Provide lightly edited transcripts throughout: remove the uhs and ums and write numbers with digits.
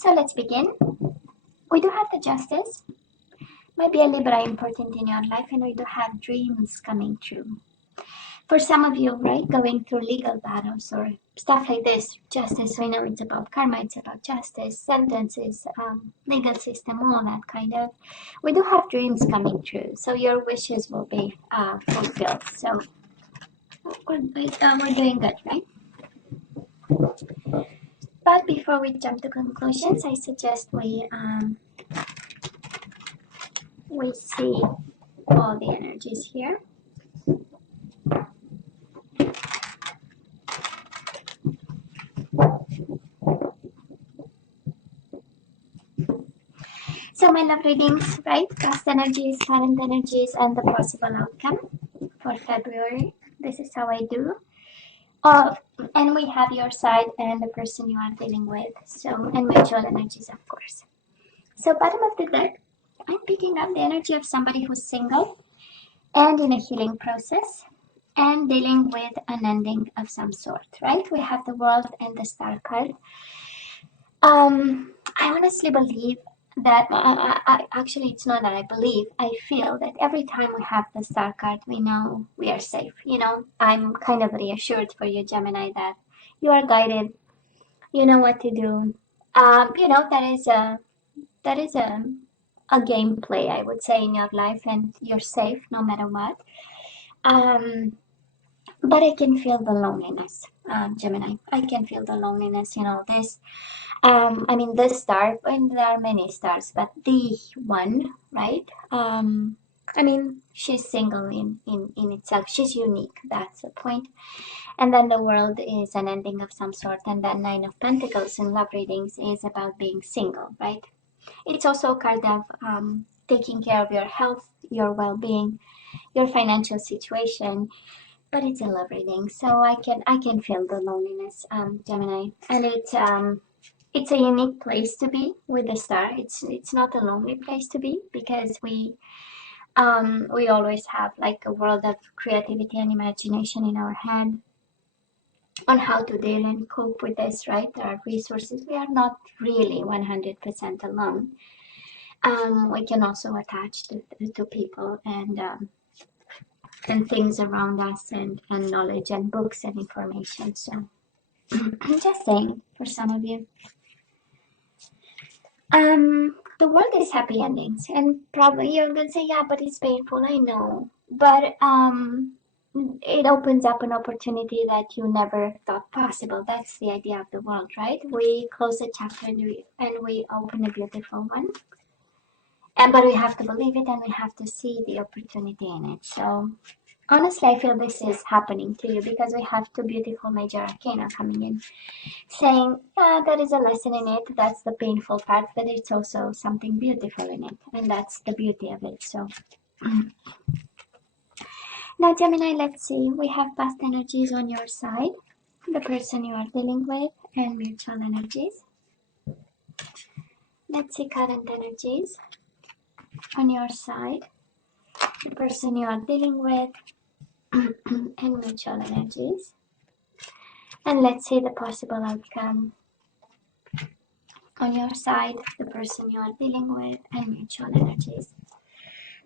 So let's begin. We do have the Justice. Maybe a Libra important in your life, and we do have dreams coming true. For some of you, right, going through legal battles or stuff like this, justice, we know it's about karma, it's about justice, sentences, legal system, all that kind of. We do have dreams coming true, so your wishes will be fulfilled. So we're doing good, right? But before we jump to conclusions, I suggest we see all the energies here. So my love readings, right? Past energies, current energies, and the possible outcome for February. This is how I do. And we have your side and the person you are dealing with. So, and mutual energies, of course. So bottom of the deck, I'm picking up the energy of somebody who's single and in a healing process and dealing with an ending of some sort, right? We have the World and the Star card. I honestly believe that actually it's not that I believe, I feel that every time we have the Star card, we know we are safe. You know, I'm kind of reassured for you, Gemini, that you are guided. You know what to do. You know, that is a gameplay, I would say, in your life, and you're safe no matter what. But I can feel the loneliness, Gemini. I can feel the loneliness. You know, I mean, this star, and there are many stars, but the one, right? I mean, she's single in itself. She's unique. That's the point. And then the World is an ending of some sort. And then Nine of Pentacles in love readings is about being single, right? It's also a card of taking care of your health, your well-being, your financial situation. But it's a love reading, so I can feel the loneliness, Gemini, and it's a unique place to be with the star. It's not a lonely place to be because we always have like a world of creativity and imagination in our head on how to deal and cope with this, right? There are resources. We are not really 100% alone. We can also attach to people and things around us and knowledge and books and information. So I'm just saying for some of you. The world is happy endings, and probably you're gonna say, yeah, but it's painful, I know. But it opens up an opportunity that you never thought possible. That's the idea of the world, right? We close a chapter and we open a beautiful one. But we have to believe it and we have to see the opportunity in it. So honestly, I feel this is happening to you because we have two beautiful major arcana coming in, saying, yeah, there is a lesson in it. That's the painful part, but it's also something beautiful in it. And that's the beauty of it. So now, Gemini, let's see. We have past energies on your side, the person you are dealing with, and mutual energies. Let's see current energies on your side, the person you are dealing with, and mutual energies. And let's see the possible outcome on your side, the person you are dealing with, and mutual energies.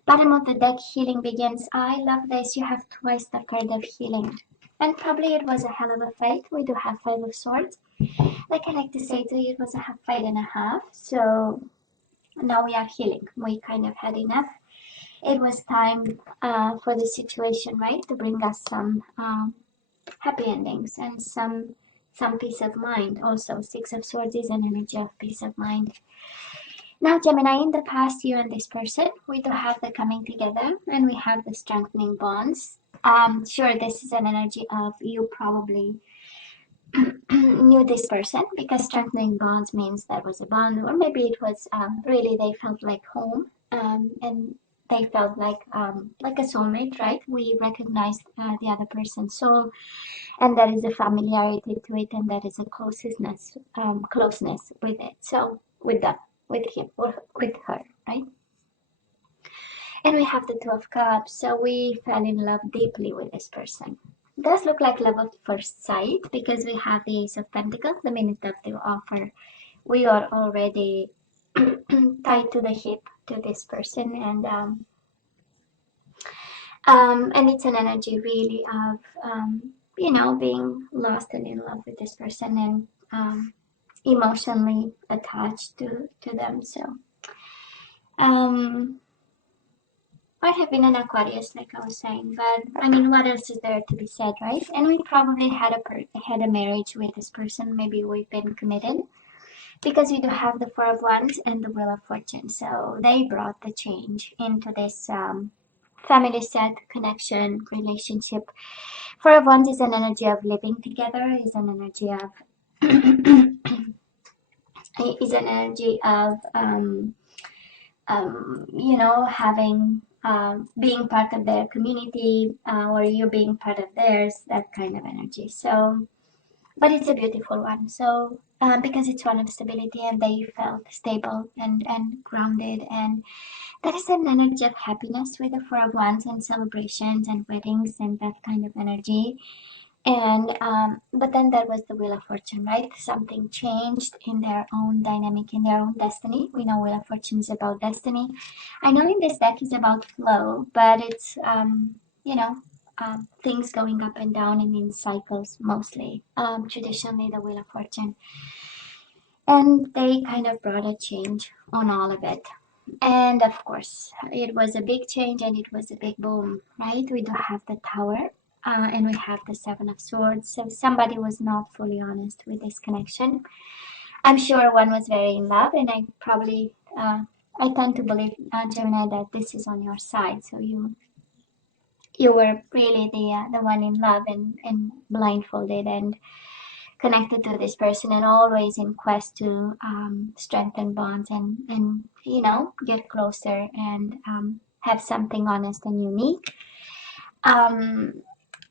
Bottom of the deck, healing begins. I love this. You have twice the card of healing. And probably it was a hell of a fight. We do have Five of Swords. Like I like to say to you, it was a fight and a half. So now we are healing. We kind of had enough. It was time for the situation, right, to bring us some happy endings and some peace of mind. Also, Six of Swords is an energy of peace of mind. Now, Gemini, in the past, you and this person, we do have the coming together and we have the strengthening bonds. Sure, this is an energy of you probably knew this person because strengthening bonds means there was a bond, or maybe it was really they felt like home and they felt like a soulmate, right? We recognized the other person's soul, and there is a familiarity to it, and there is a closeness with it. So with them, with him or with her, right? And we have the Two of Cups, so we fell in love deeply with this person. It does look like love at first sight because we have the Ace of Pentacles, the minute of the offer. we are already tied to the hip to this person, and it's an energy really of being lost and in love with this person, and emotionally attached to them. So um might have been an Aquarius, like I was saying, but I mean, what else is there to be said, right? And we probably had a marriage with this person. Maybe we've been committed, because we do have the Four of Wands and the Wheel of Fortune. So they brought the change into this family set, connection, relationship. Four of Wands is an energy of living together, is an energy of is an energy of having being part of their community, or you being part of theirs, that kind of energy. So, but it's a beautiful one. So because it's one of stability, and they felt stable and grounded, and that is an energy of happiness with the Four of Wands, and celebrations and weddings and that kind of energy. And but then there was the Wheel of Fortune, right? Something changed in their own dynamic, in their own destiny. We know Wheel of Fortune is about destiny. I know in this deck is about flow, but it's things going up and down and in cycles mostly. Traditionally, the Wheel of Fortune, and they kind of brought a change on all of it. And of course, it was a big change, and it was a big boom, right? We do have the Tower, and we have the Seven of Swords. So somebody was not fully honest with this connection. I'm sure one was very in love, and I tend to believe, Gemini, that this is on your side. So you were really the one in love, and blindfolded and connected to this person, and always in quest to strengthen bonds, and get closer, and have something honest and unique.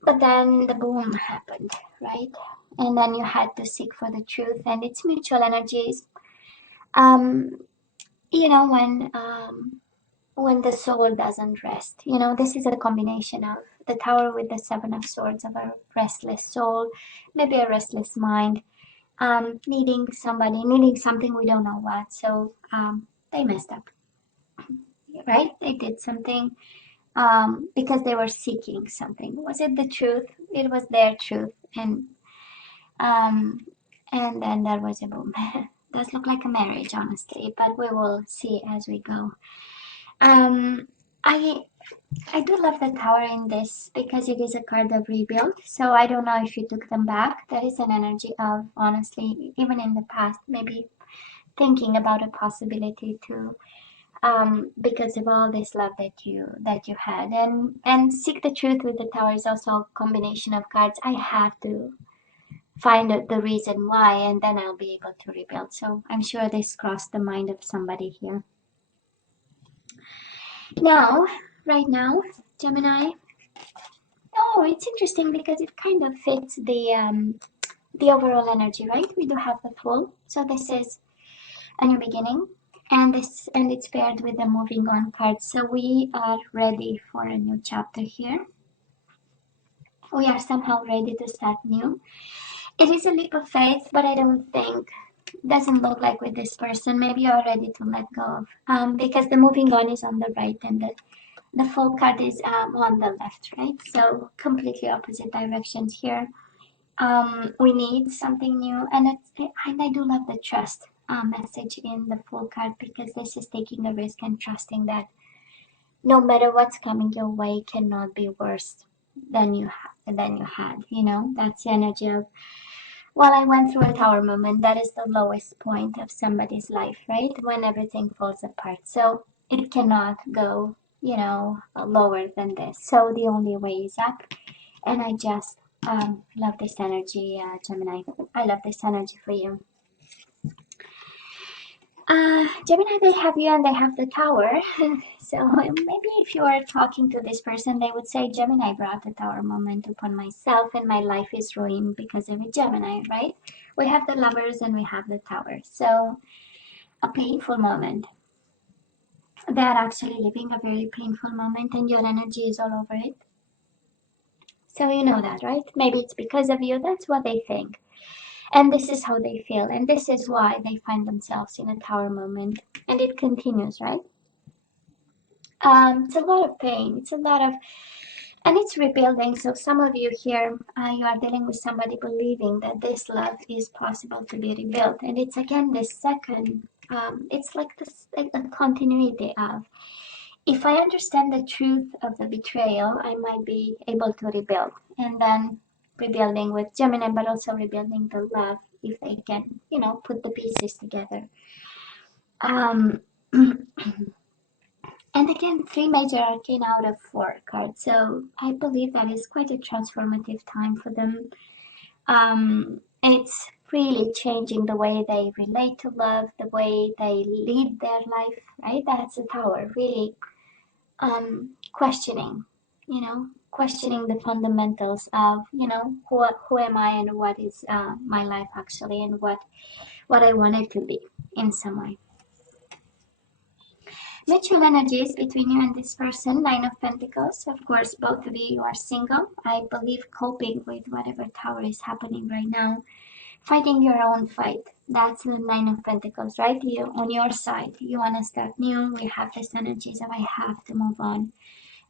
But then the boom happened, right? And then you had to seek for the truth, and it's mutual energies. um when the soul doesn't rest, this is a combination of the Tower with the Seven of Swords, of a restless soul, maybe a restless mind, needing something, we don't know what. So they messed up, right? They did something, because they were seeking something. Was it the truth? It was their truth, um, and then there was a boom. Does look like a marriage, honestly, but we will see as we go. Um, I I do love the Tower in this, because it is a card of rebuild. So I don't know if you took them back. There is an energy of, honestly, even in the past, maybe thinking about a possibility to, because of all this love that you had, and seek the truth with the Tower is also a combination of cards. I have to find out the reason why, and then I'll be able to rebuild. So I'm sure this crossed the mind of somebody here. Now, right now, Gemini. Oh, it's interesting because it kind of fits the overall energy, right? We do have the Fool, so this is a new beginning, and it's paired with the moving on card. So we are ready for a new chapter here. We are somehow ready to start new. It is a leap of faith, but I don't think, doesn't look like with this person. Maybe you're ready to let go of, because the moving on is on the right, and the Fool card is on the left, right? So completely opposite directions here. We need something new, and I do love the trust message in the Fool card, because this is taking a risk and trusting that no matter what's coming your way cannot be worse than you had. That's the energy of, well, I went through a Tower moment. That is the lowest point of somebody's life, right? When everything falls apart. So it cannot go, lower than this. So the only way is up. And I just love this energy, Gemini. I love this energy for you. Gemini, they have you and they have the Tower. So maybe if you are talking to this person, they would say, Gemini brought the Tower moment upon myself, and my life is ruined because of a Gemini, right? We have the Lovers and we have the Tower. So a painful moment. They are actually living a very painful moment, and your energy is all over it. So you know that, right? Maybe it's because of you. That's what they think. And this is how they feel, and this is why they find themselves in a tower moment, and it continues, right? It's a lot of pain, it's a lot of, and it's rebuilding. So some of you here, you are dealing with somebody believing that this love is possible to be rebuilt, and it's again this second, it's like this, like a continuity of, if I understand the truth of the betrayal, I might be able to rebuild. And then rebuilding with Gemini, but also rebuilding the love if they can, put the pieces together. Um, and again, 3 major arcane out of 4 cards. So I believe that is quite a transformative time for them. And it's really changing the way they relate to love, the way they lead their life, right? That's a tower, really questioning, questioning the fundamentals of, who am I and what is my life actually, and what I want it to be in some way. Mutual energies between you and this person, Nine of Pentacles. Of course, both of you are single. I believe coping with whatever tower is happening right now. Fighting your own fight. That's the Nine of Pentacles, right? You, on your side, you want to start new. We have this energies of I have to move on.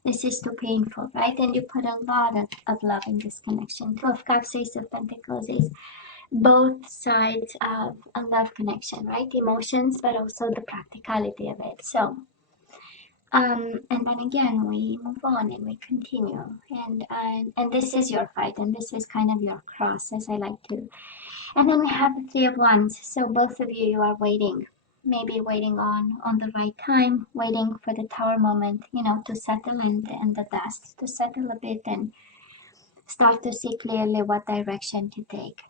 This is too painful, right? And you put a lot of love in this connection. Two of Cups, Ace of Pentacles is both sides of a love connection, right? Emotions, but also the practicality of it. So, and then again, we move on and we continue. And this is your fight, and this is kind of your cross, as I like to. And then we have the Three of Wands. So both of you are waiting. Maybe waiting on the right time, waiting for the tower moment, to settle and the dust to settle a bit and start to see clearly what direction to take.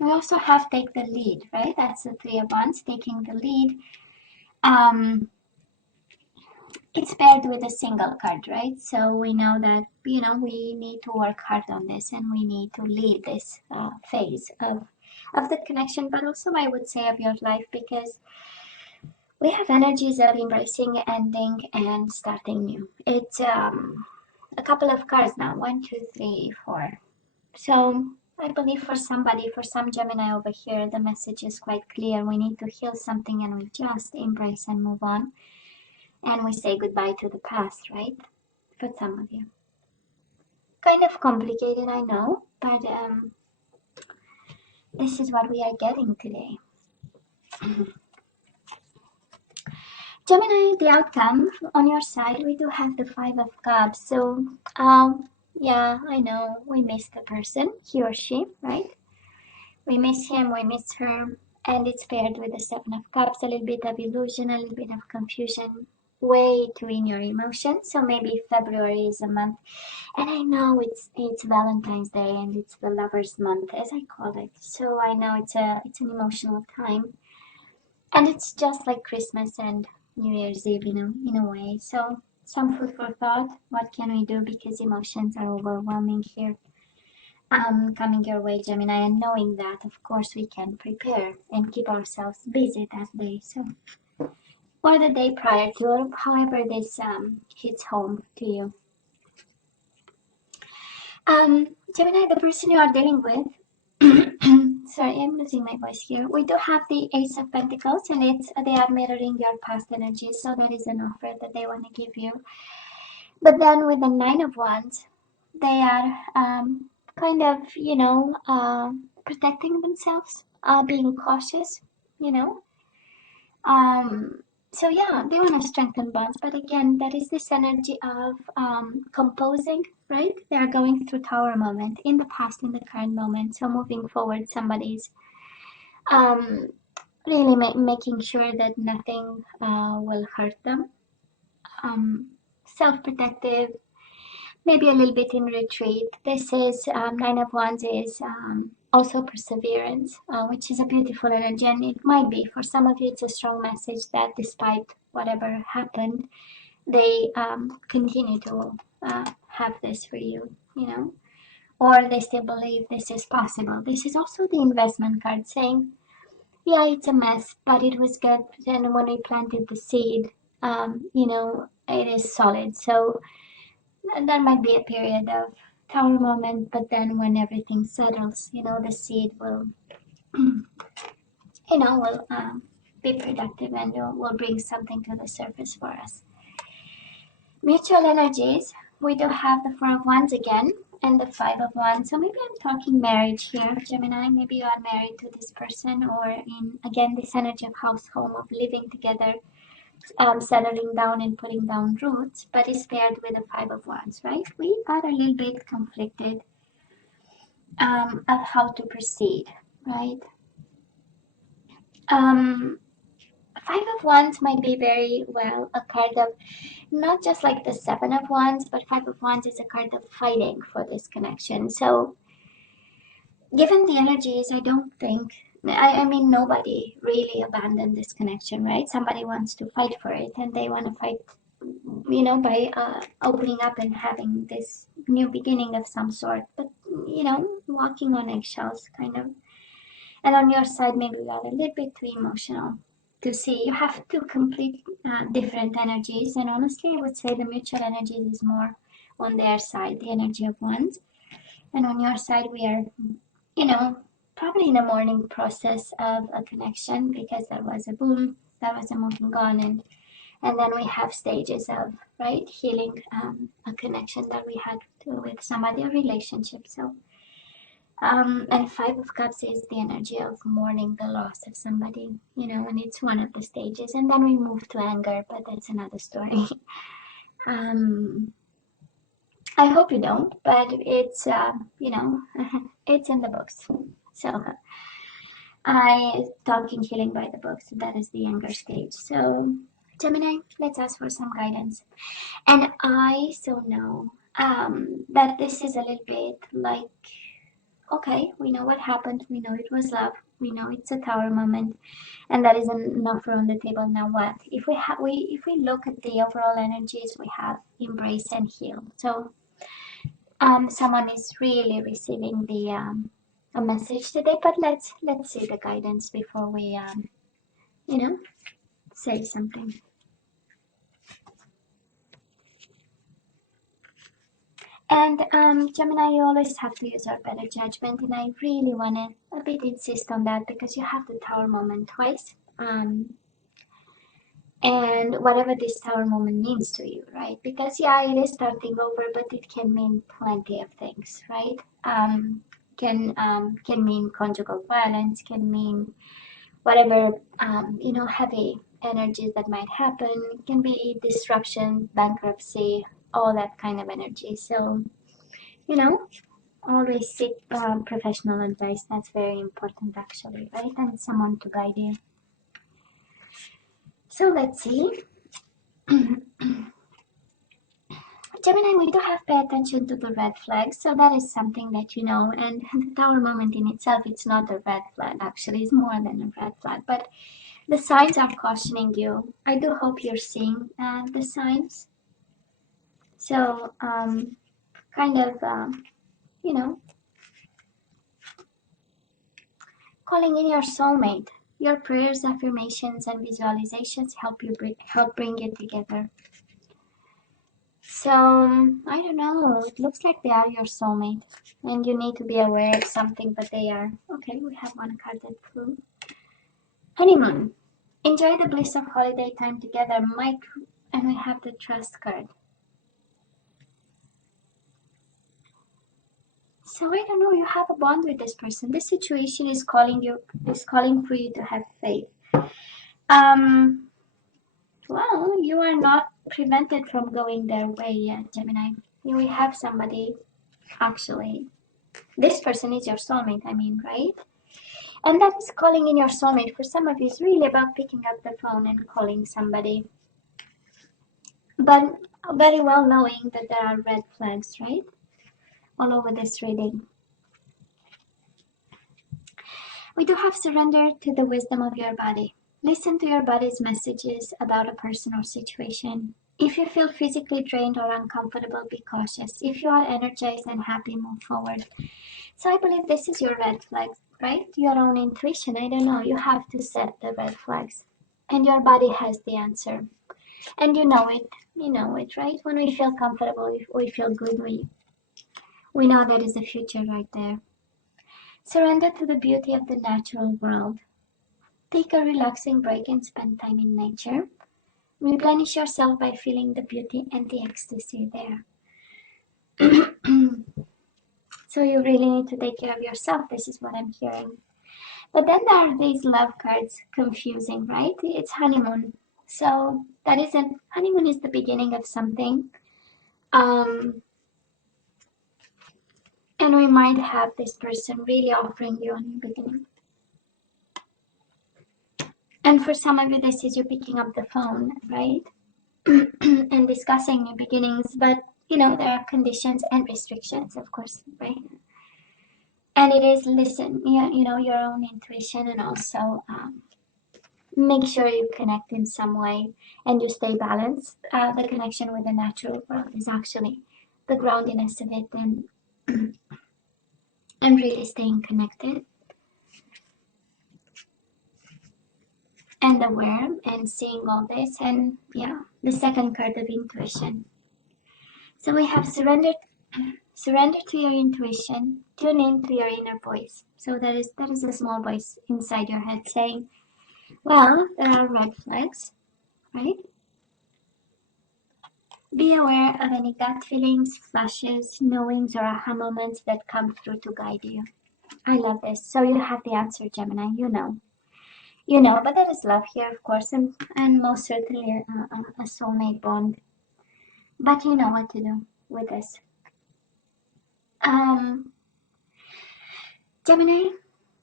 We also have take the lead, right? That's the Three of Wands, taking the lead. It's paired with a single card, right? So we know that, we need to work hard on this, and we need to lead this phase of the connection, but also I would say of your life, because we have energies of embracing, ending, and starting new. It's a couple of cards now, 1, 2, 3, 4. So I believe for somebody, for some Gemini over here, the message is quite clear. We need to heal something, and we just embrace and move on. And we say goodbye to the past, right? For some of you. Kind of complicated, I know, but this is what we are getting today. Gemini, the outcome on your side, we do have the Five of Cups. So, yeah, I know we miss the person, he or she, right? We miss him, we miss her, and it's paired with the Seven of Cups, a little bit of illusion, a little bit of confusion, way too in your emotions. So maybe February is a month, and I know it's Valentine's Day and it's the lovers month, as I call it. So I know it's an emotional time. And it's just like Christmas and New Year's Eve, in a way. So some food for thought. What can we do? Because emotions are overwhelming here. Coming your way, Gemini, and knowing that, of course, we can prepare and keep ourselves busy that day. So, or the day prior to, or however this hits home to you. Gemini, the person you are dealing with. Sorry, I'm losing my voice here. We do have the Ace of Pentacles, and they are mirroring your past energies, so that is an offer that they want to give you. But then with the Nine of Wands, they are kind of, protecting themselves, being cautious, you know. So yeah, they want to strengthen bonds, but again, there is this energy of composing, right? They are going through tower moment in the past, in the current moment. So moving forward, somebody's really making sure that nothing will hurt them. Self-protective, maybe a little bit in retreat. This is Nine of Wands is also perseverance, which is a beautiful energy, and it might be for some of you it's a strong message that despite whatever happened, they continue to have this for you, or they still believe this is possible. This is also the investment card saying, yeah, it's a mess, but it was good. And when we planted the seed, it is solid. So there might be a period of tower moment, but then when everything settles, the seed will will be productive and will bring something to the surface for us. Mutual energies, we do have the Four of Wands again and the Five of Wands. So maybe I'm talking marriage here, Gemini. Maybe you are married to this person, or in, again, this energy of household, of living together, settling down and putting down roots, but it's paired with the Five of Wands, right? We are a little bit conflicted of how to proceed, right? Five of Wands might be very well a card of not just like the Seven of Wands, but Five of Wands is a card of fighting for this connection. So, given the energies, I don't think, I mean, nobody really abandoned this connection, right? Somebody wants to fight for it, and they want to fight, by opening up and having this new beginning of some sort, but, walking on eggshells, kind of. And on your side, maybe you are a little bit too emotional to see. You have two complete different energies, and honestly, I would say the mutual energies is more on their side, the energy of Wands, and on your side, we are, probably in a mourning process of a connection because there was a boom, there was a moving on, and then we have stages of right healing a connection that we had with somebody, a relationship. So. And Five of Cups is the energy of mourning the loss of somebody, and it's one of the stages. And then we move to anger, but that's another story. I hope you don't, but it's, it's in the books. So I talking healing by the books. That is the anger stage. So Gemini, let's ask for some guidance. And I so know that this is a little bit like, okay, we know what happened. We know it was love. We know it's a tower moment, and that is an offer on the table. Now what? If we look at the overall energies, we have embrace and heal. So someone is really receiving the a message today. But let's see the guidance before we say something. And Gemini, you always have to use our better judgment, and I really want to a bit insist on that because you have the tower moment twice. And whatever this tower moment means to you, right? Because yeah, it is starting over, but it can mean plenty of things, right? Can mean conjugal violence, can mean whatever heavy energies that might happen. It can be disruption, bankruptcy, all that kind of energy. So always seek professional advice. That's very important, actually, right? And someone to guide you. So let's see. Gemini, we do have to pay attention to the red flags. So that is something that you know. And the tower moment in itself, it's not a red flag. Actually, it's more than a red flag. But the signs are cautioning you. I do hope you're seeing the signs. So kind of, calling in your soulmate. Your prayers, affirmations, and visualizations help bring it together. So I don't know. It looks like they are your soulmate, and you need to be aware of something, but they are. Okay, we have one card that flew. Honeymoon. Enjoy the bliss of holiday time together, Mike. And we have the trust card. So I don't know. You have a bond with this person. This situation is calling for you to have faith. Well, you are not prevented from going their way yet, Gemini. You will have somebody, actually. This person is your soulmate, I mean, right? And that is calling in your soulmate. For some of you, it's really about picking up the phone and calling somebody. But very well knowing that there are red flags, right? All over this reading. We do have surrender to the wisdom of your body. Listen to your body's messages about a person or situation. If you feel physically drained or uncomfortable, be cautious. If you are energized and happy, move forward. So I believe this is your red flag, right? Your own intuition. I don't know. You have to set the red flags. And your body has the answer. And you know it. You know it, right? When we feel comfortable, we feel good, we know that is the future right there. Surrender to the beauty of the natural world. Take a relaxing break and spend time in nature. Replenish yourself by feeling the beauty and the ecstasy there. So you really need to take care of yourself. This is what I'm hearing. But then there are these love cards, confusing, right? It's honeymoon. So that isn't, honeymoon is the beginning of something. And we might have this person really offering you a new beginning. And for some of you, this is you picking up the phone, right? And discussing new beginnings. But, you know, there are conditions and restrictions, of course, right? And it is listen, you know, your own intuition, and also make sure you connect in some way and you stay balanced. The connection with the natural world is actually the groundiness of it, and really staying connected and aware and seeing all this. And yeah, the second card of intuition. So we have surrender to your intuition, tune in to your inner voice. So that is a small voice inside your head saying, well, there are red flags, right? Be aware of any gut feelings, flashes, knowings, or aha moments that come through to guide you. I love this. So you have the answer, Gemini. You know, but there is love here, of course, and most certainly a soulmate bond. But you know what to do with this. Gemini,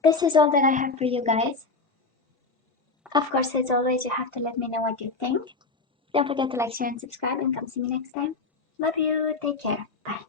this is all that I have for you guys. Of course, as always, you have to let me know what you think. Don't forget to like, share, and subscribe, and come see me next time. Love you. Take care. Bye.